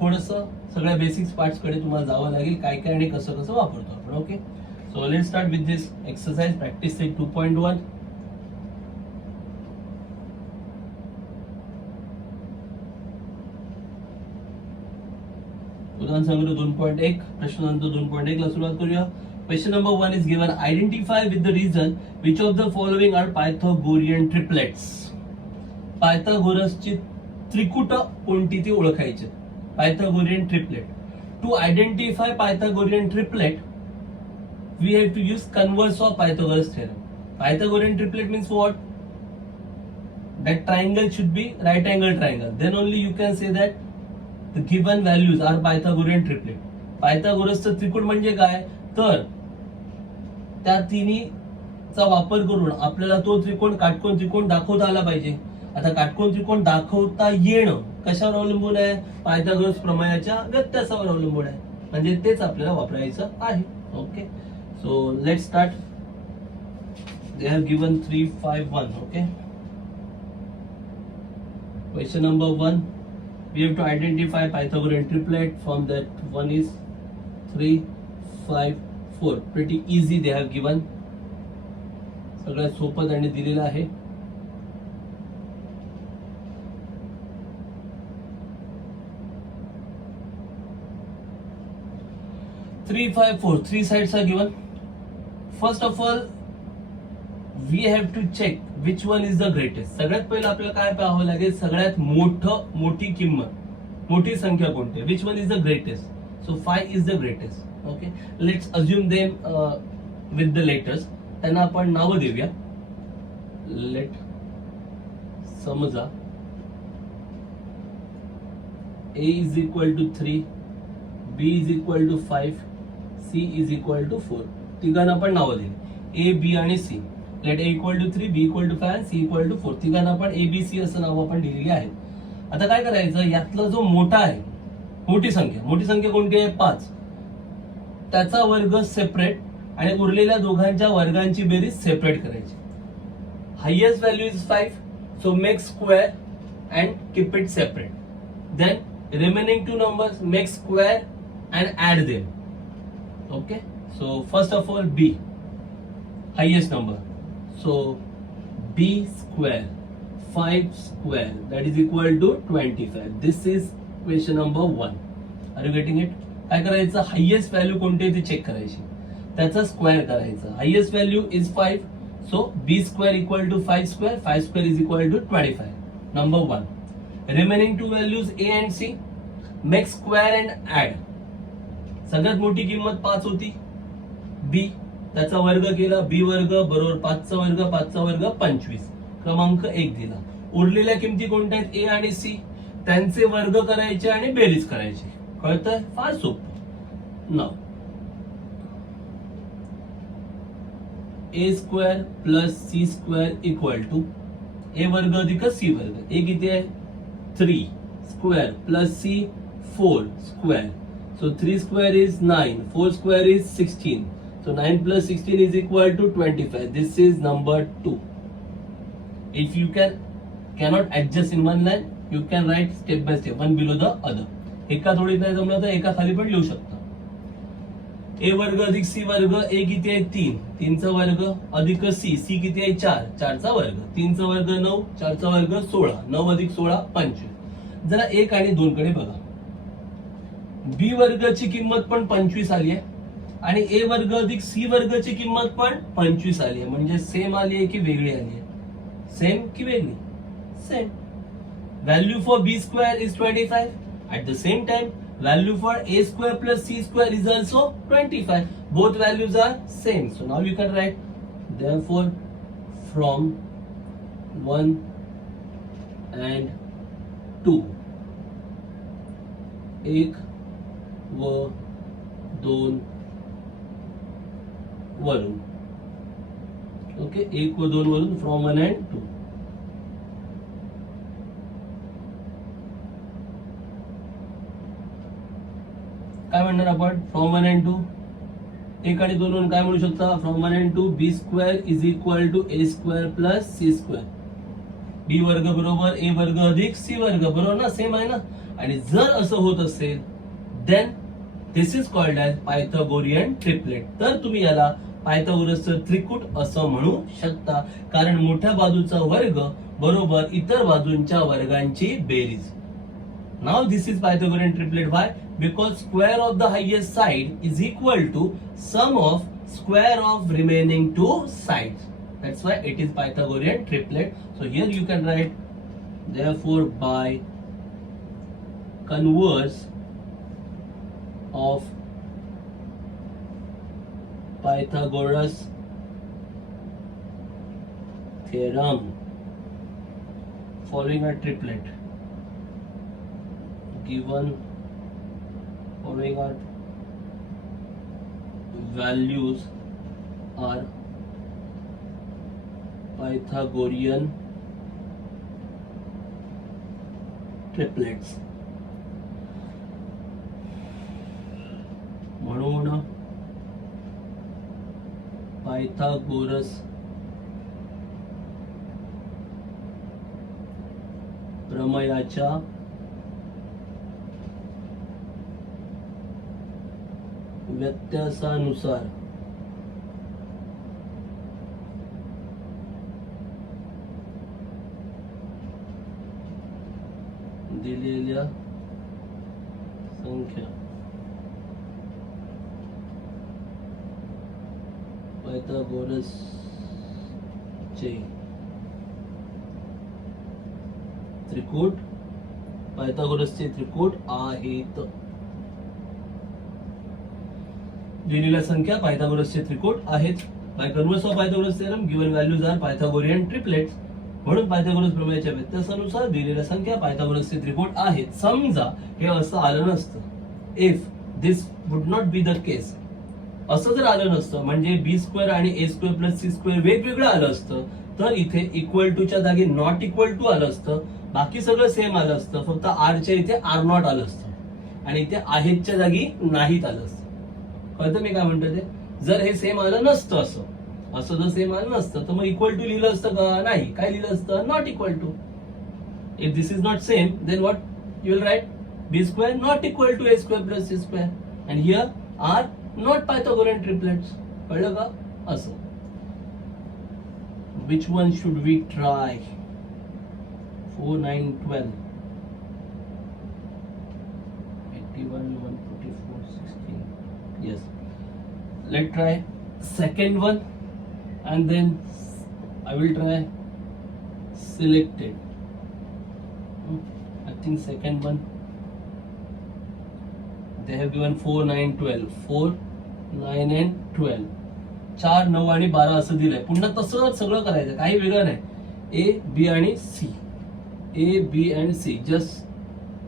थोडस सगळ्या बेसिक्स पार्ट्स कडे तुम्हाला जावं लागेल, काय काय आणि कसं कसं वापरतो आपण. Okay, so let's start with this exercise practice set 2.1. उदाहरण संग्रह 2.1 प्रश्न नंबर 2.1 ला सुरुवात करूया. Question number 1 is given. Identify with the reason which of the following are Pythagorean triplets. पायथागोरसची Trikut कोणती ती ओळखायची. Pythagorean triplet. To identify Pythagorean triplet, we have to use converse of Pythagoras theorem. Pythagorean triplet means what? That triangle should be right angle triangle. Then only you can say that the given values are Pythagorean triplet. पायथागोरसचं त्रिकोण म्हणजे काय? तर त्या तिन्हीचा वापर करून आपल्याला तो त्रिकोण काटकोन त्रिकोण दाखवता आला पाहिजे. आता काटकोन त्रिकोण दाखवता येणं कशावर अवलंबून आहे? पायथागोरस प्रमेयाच्या व्यत्यासावर अवलंबून आहे. म्हणजे तेच आपल्याला वापरायचं आहे. Okay, so let start. They have given 3, 5, 1. Okay, question number 1. We have to identify Pythagorean triplet. From that, one is 3, 5, 4. Pretty easy they have given. सगळ्यात सोपं त्यांनी दिलेलं आहे. Three, 5, 4. 3 sides are given. First of all, we have to check which one is the greatest. सगळ्यात पहिलं आपल्याला काय पाहावं लागेल? सगळ्यात मोठी किंमत, मोठी संख्या कोणती आहे? Which one is the greatest? So 5 is the greatest. Okay, let's assume them with the letters. त्यांना आपण नाव देऊया. Let समजा A is equal to 3, B is equal to 5, C is equal to 4. तिघांना आपण नावं दिली. A, B आणि C. Let A equal to 3, B equal to 5 and C equal to 4. तिघांना आपण ABC असं नाव आपण दिलेली आहे. आता काय करायचं? यातला जो मोठा आहे, मोठी संख्या कोणती आहे? 5. त्याचा वर्ग सेपरेट आणि उरलेल्या दोघांच्या वर्गांची बेरीज सेपरेट करायची. Highest value is 5, so make square and keep it separate. Then remaining 2 numbers make square and add them. Okay, so first of all B, highest number. So B square, 5 square, that is equal to 25. This is question number 1. Are you getting it? काय करायचं? Highest value कोणती ती check करायची, त्याचा square करायचा. Highest value is 5, so B square equal to 5 square, 5 square is equal to 25. Number 1. Remaining 2 values A and C, make square and add. सगळ्यात मोठी किंमत 5 होती. B, त्याचा वर्ग केला. B वर्ग बरोबर 5चा वर्ग, 5चा वर्ग 25. क्रमांक 1 दिला. उरलेल्या किमती कोणत्या आहेत? A आणि C. त्यांचे वर्ग करायचे आणि बेरीज करायची. कळतंय? फार सोपं. नाव A square plus C square equal to A वर्ग अधिक C वर्ग. A किती आहे? 3 square plus C 4 square. So 3 square is 9, 4 square is 16. So 9 plus 16 is equal to 25. This is number 2. If you cannot adjust in one line, you can write step by step, one below the other. एका थोडीत नाही जमलं तर एका खाली पण लिहू शकता. A वर्ग अधिक C वर्ग. A किती आहे? 3, 3चा वर्ग अधिक C. C किती आहे? 4, 4चा वर्ग. 3चा वर्ग 9, 4चा वर्ग 16. 9 अधिक 16 25. जरा 1 आणि 2 कडे बघा. B वर्गाची किंमत पण 25 आली आहे. आणि ए वर्ग अधिक सी वर्गची किंमत पण 25 आली आहे. म्हणजे सेम आली आहे की वेगळी आली आहे? सेम की वेगळी? Same. Value for B square is 25. At the same time, value for a square plus c square is also 25. Both values are same. So now you can write, therefore, from 1 and 2, 1 व 2 वरून, okay, 1 व 2 वरून, from 1 and 2. काय म्हणणार आपण? From 1 and 2, 1 आणि 2 वरून काय म्हणू शकता? From 1 and 2 B square is equal to A square plus C square. B वर्ग बरोबर ए वर्ग अधिक सी वर्ग, बरोबर ना? सेम आहे ना? आणि जर असं होत असेल then this is called as Pythagorean triplet. तर तुम्ही याला पायथागोरसचं त्रिकूट असं म्हणू शकता, कारण मोठ्या बाजूचा वर्ग बरोबर इतर बाजूंच्या वर्गांची बेरीज. Now this is Pythagorean triplet. Why? Because square of the highest side is equal to sum of square of remaining two sides. That's why it is Pythagorean triplet. So here you can write, therefore by converse of Pythagoras theorem following a triplet given following our values are Pythagorean triplets. म्हणून Pythagoras प्रमेयाच्या व्यत्यासानुसार दिलेल्या संख्या पायथागोरसचे त्रिकूट आहेत. दिलेल्या संख्या पायथागोरसचे त्रिकूट आहेत. By converse of Pythagoras theorem given values are Pythagorean triplets. म्हणून पायथागोरस प्रमेयाच्या व्यत्यासानुसार दिलेल्या संख्या पायथागोरसचे त्रिकूट आहेत. समजा हे असं आलं नसतं, if this would not be the case, असं जर आलं नसतं म्हणजे बी स्क्वेअर आणि A square plus C square वेगवेगळं आलं असतं, तर इथे इक्वल टू च्या जागी नॉट इक्वल टू आलं असतं, बाकी सगळं सेम आलं असतं, फक्त आर च्या इथे आर नॉट आलं असतं आणि इथे आहेतच्या जागी नाहीत आलं असतं. कळतं मी काय म्हणतो ते? जर हे सेम आलं नसतं, असं जर सेम आलं नसतं तर मग इक्वल टू लिहिलं असतं का? नाही. काय लिहिलं असतं? Not equal to. If this is not same then what you will write? B square not equal to A square plus C square and here are not Pythagorean triplets. कळलं का? असं. Which one should we try? 4, 9, 12, 81, 144, 16. Yes. Let's try second one and then I will try selected. I think second one they have given 4, 9, 12. 4, 9 and 12. 4, 9 आणि 12 असं दिलंय. पुन्हा तसं सगळं करायचं, काही वेगळं नाही. ए बी आणि C, A, B and C. Just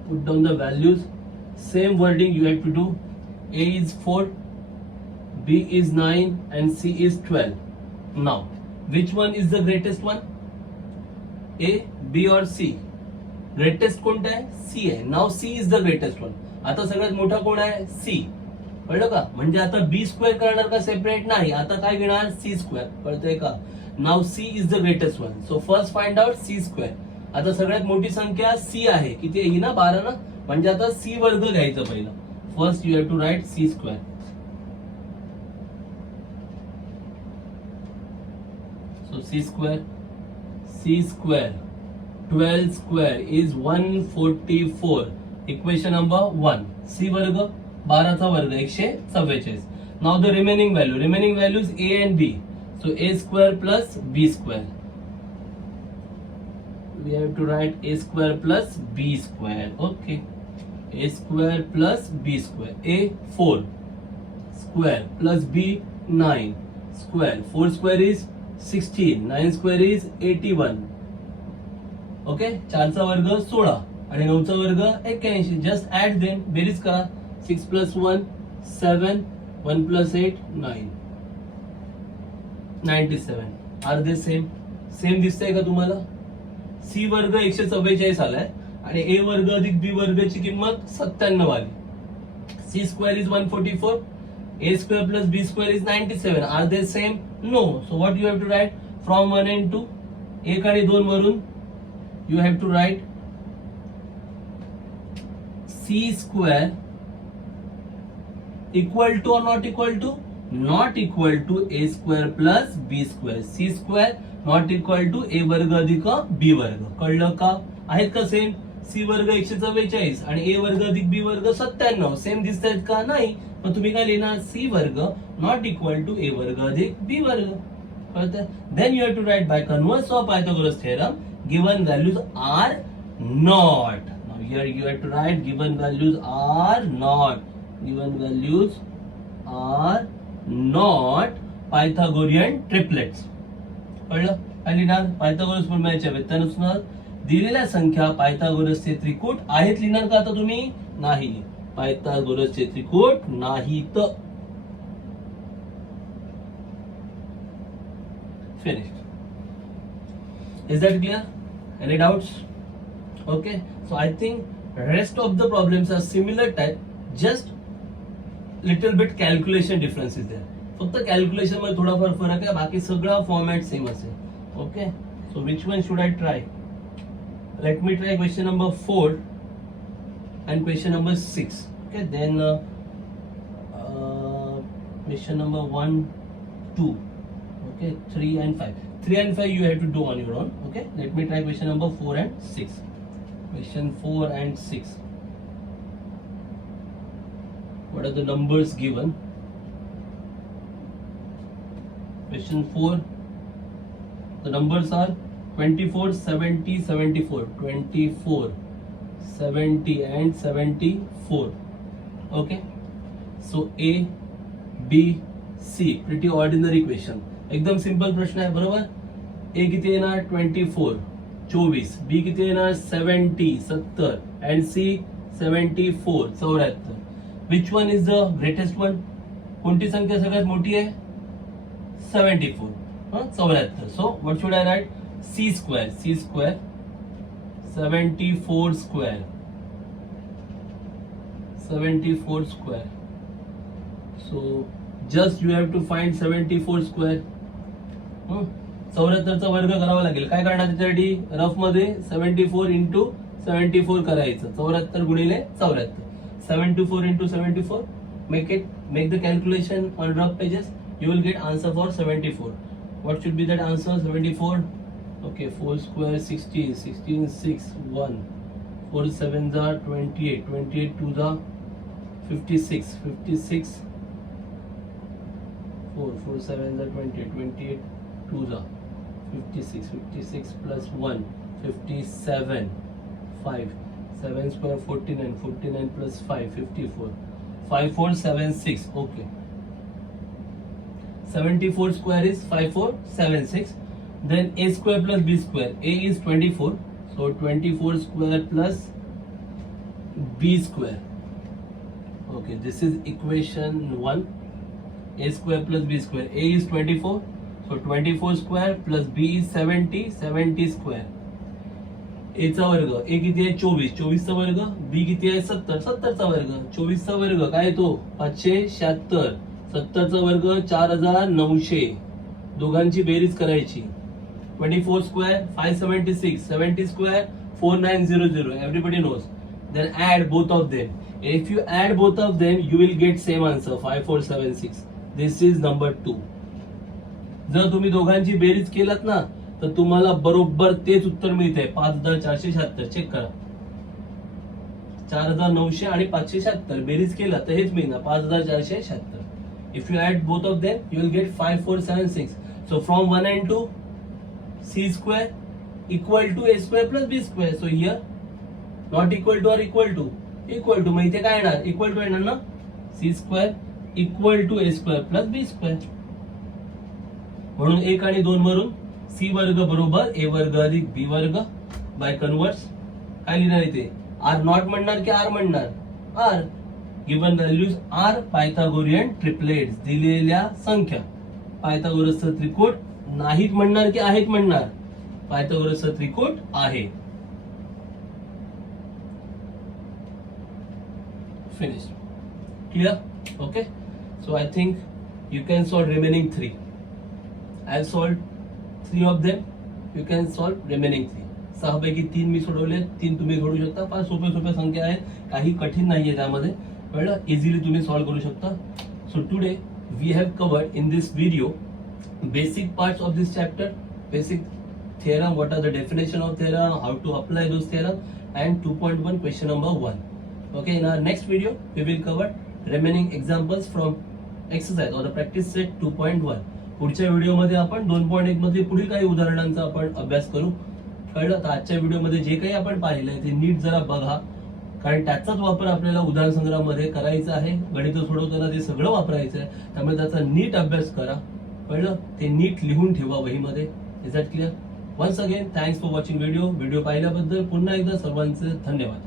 put down the values. Same wording you have to do. A is 4, B is 9 and C is 12. Now, which one is the greatest one? A, B or C? Greatest कोणता आहे? C आहे. Now C is the greatest one. आता सगळ्यात मोठा कोण आहे? C. कळलं का? म्हणजे आता B स्क्वेअर करणार का सेपरेट? नाही. आता काय घेणार? C square. कळतंय का? Now C is the greatest one. So first find out C square. आता सगळ्यात मोठी संख्या सी आहे. किती आहे ना? 12 ना. म्हणजे आता सी वर्ग घ्यायचं पहिलं. First you have to write C square. So C square 12 square is 144. Equation number 1. C वर्ग 12चा वर्ग 144. Now the remaining values a and b. So a square plus b square. We have to write a square plus b square. Okay, a square plus b square. A 4 square plus b 9 square. 4 square is 16, 9 square is 81. Okay, 4 चा वर्ग 16 आणि 9 चा वर्ग 81. Just add them, बेरीज करा. 6 plus 1 7, 1 plus 8 9, 97. Are they same दिसतंय का तुम्हाला? सी वर्ग 144 आलाय आणि ए वर्ग अधिक बी वर्गची किंमत 97 आली. C square is 144, A square plus B square is 97. Are they same? No. So what you have to write? From 1 and 2, 1 आणि 2 वरून you have to write c square equal to or not equal to? Not equal to a square plus b square. c square not equal to a वर्ग अधिक b वर्ग. कळलं का? आहेत का same? c वर्ग 144 आणि a वर्ग अधिक b वर्ग 97. सेम दिसतायत का? नाही. मग तुम्ही काय लिहिणार? c वर्ग not equal to a वर्ग अधिक b वर्ग. कळतं? Then you have to write by converse of Pythagoras theorem, given values are not. Now here you have to write given values are not. Given values are not Pythagorean triplets. कळलं? काय लिहिणार? Pythagoras प्रमेयाच्या व्युत्पन्नानुसार दिलेल्या संख्या पायथागोरसचे त्रिकूट आहेत लिहिणार का आता तुम्ही? नाही. पायथागोरसचे त्रिकूट नाहीत. Finished. Is that clear? Any doubts? Okay, so I think rest of the problems are similar type, just little bit calculation difference is there. फक्त calculation मध्ये थोडाफार फरक आहे, बाकी सगळा फॉर्मॅट सेम असेल. Okay, so which one should I try? Let me try question number 4 and question number 6. Okay, then question number 1, 2. Okay, 3 and 5. 3 and 5 you have to do on your own. Okay, let me try question number 4 and 6. Question 4 and 6. What are the numbers given? Question 4. The numbers are 24, 70, 74. 24, 70 and 74. Okay. So A, B, C. Pretty ordinary question. एकदम simple प्रश्न आहे, बरोबर. ए किती येणार? 24, 24. बी किती येणार? 70, 70. And C 74, 74. Which one is the greatest one? कोणती संख्या सगळ्यात मोठी आहे? 74. 74. So what should I write? C square. C square 74 square. 74 square. So just you have to find 74 square. 74चा वर्ग करावा लागेल. काय करणार त्याच्यासाठी? रफ मध्ये 74 इंटू 74 करायचं. 74 गुणिले 74. 74 into 74. Make the calculation on rough pages. You will get answer for 74. What should be that answer? 74. Okay, 4 square 16. 16 6 1. 4 7s are 28. 28 2s are 56. 56. 4 7s are 28. 28 2s are 56. 56 plus 1 57. 5 7 square 49. 49 plus 5 54. 5 4 7 6. Okay. 74 square is 5 4 7 6. Then a square plus b square. A is 24. So 24 square plus b square. Okay, this is equation 1. A square plus b square. A is 24. So 24 square plus b is 70. 70 square. A चा वर्ग. A किती आहे? 24. 24 चा वर्ग. B किती आहे? 70. 70 चा वर्ग. 24 चा वर्ग काय तो? 576. 70 चा वर्ग 4900. दोघांची बेरीज करायची. 24 square 576. 70 square 4900. Everybody knows. Then add both of them. If you add both of them, you will get same answer 5476. This is number 2. जर तुम्ही दोघांची बेरीज केलात ना तर तुम्हाला बरोबर तेच उत्तर मिळते. 5476. चेक करा. 4900 आणि 576 बेरीज केला तर हेच मिळणार 5476. If you add both of them, you will get 5, 4, 7, 6. So from 1 and 2, c square equal to a square plus b square. So here not equal to or equal to? Equal to. मग इथे काय येणार? Equal to येणार ना? c square equal to a square प्लस b square. म्हणून 1 आणि 2 वरून c वर्ग बरोबर a वर्ग अधिक b वर्ग बाय कन्वर्स काय लिहिणार इथे? r नॉट म्हणणार की r म्हणणार? r. Given values r Pythagorean triplets दिलेल्या संख्या. पायथागोरसचा त्रिकोट नाहीत म्हणणार की आहेत म्हणणार? पायथागोरसचा त्रिकोट आहे. Finished. Clear? Okay. So I think you can solve remaining 3. I have solved 3 of them. You can solve remaining 3. 6 पैकी 3 मी सोडवले, 3 तुम्ही सोडू शकता. फार सोप्या सोप्या संख्या आहेत, काही कठीण नाहीये त्यामध्ये. कळलं? इझिली तुम्ही सॉल्व करू शकता. So today we have covered in this video basic parts of this chapter, basic theorem, what are the definition of theorem, how to apply those theorem, and 2.1 question number 1. Okay, in our next video we will cover remaining examples from exercise or the practice set 2.1. पुढच्या व्हिडिओमध्ये आपण 2.1 मध्ये पुढील काही उदाहरणांचा आपण अभ्यास करू. कळलं? तर आजच्या व्हिडिओमध्ये जे काही आपण पाहिलंय ते नीट जरा बघा, कारण त्याचाच वापर आपल्याला उदाहरण संग्रहामध्ये करायचा आहे. गणित सोडवताना ते सगळं वापरायचं आहे, त्यामुळे त्याचा नीट अभ्यास करा. कळलं? ते नीट लिहून ठेवा वहीमध्ये. Is that clear? Once again thanks for watching video. Video पाहिल्याबद्दल पुन्हा एकदा सर्वांचे धन्यवाद.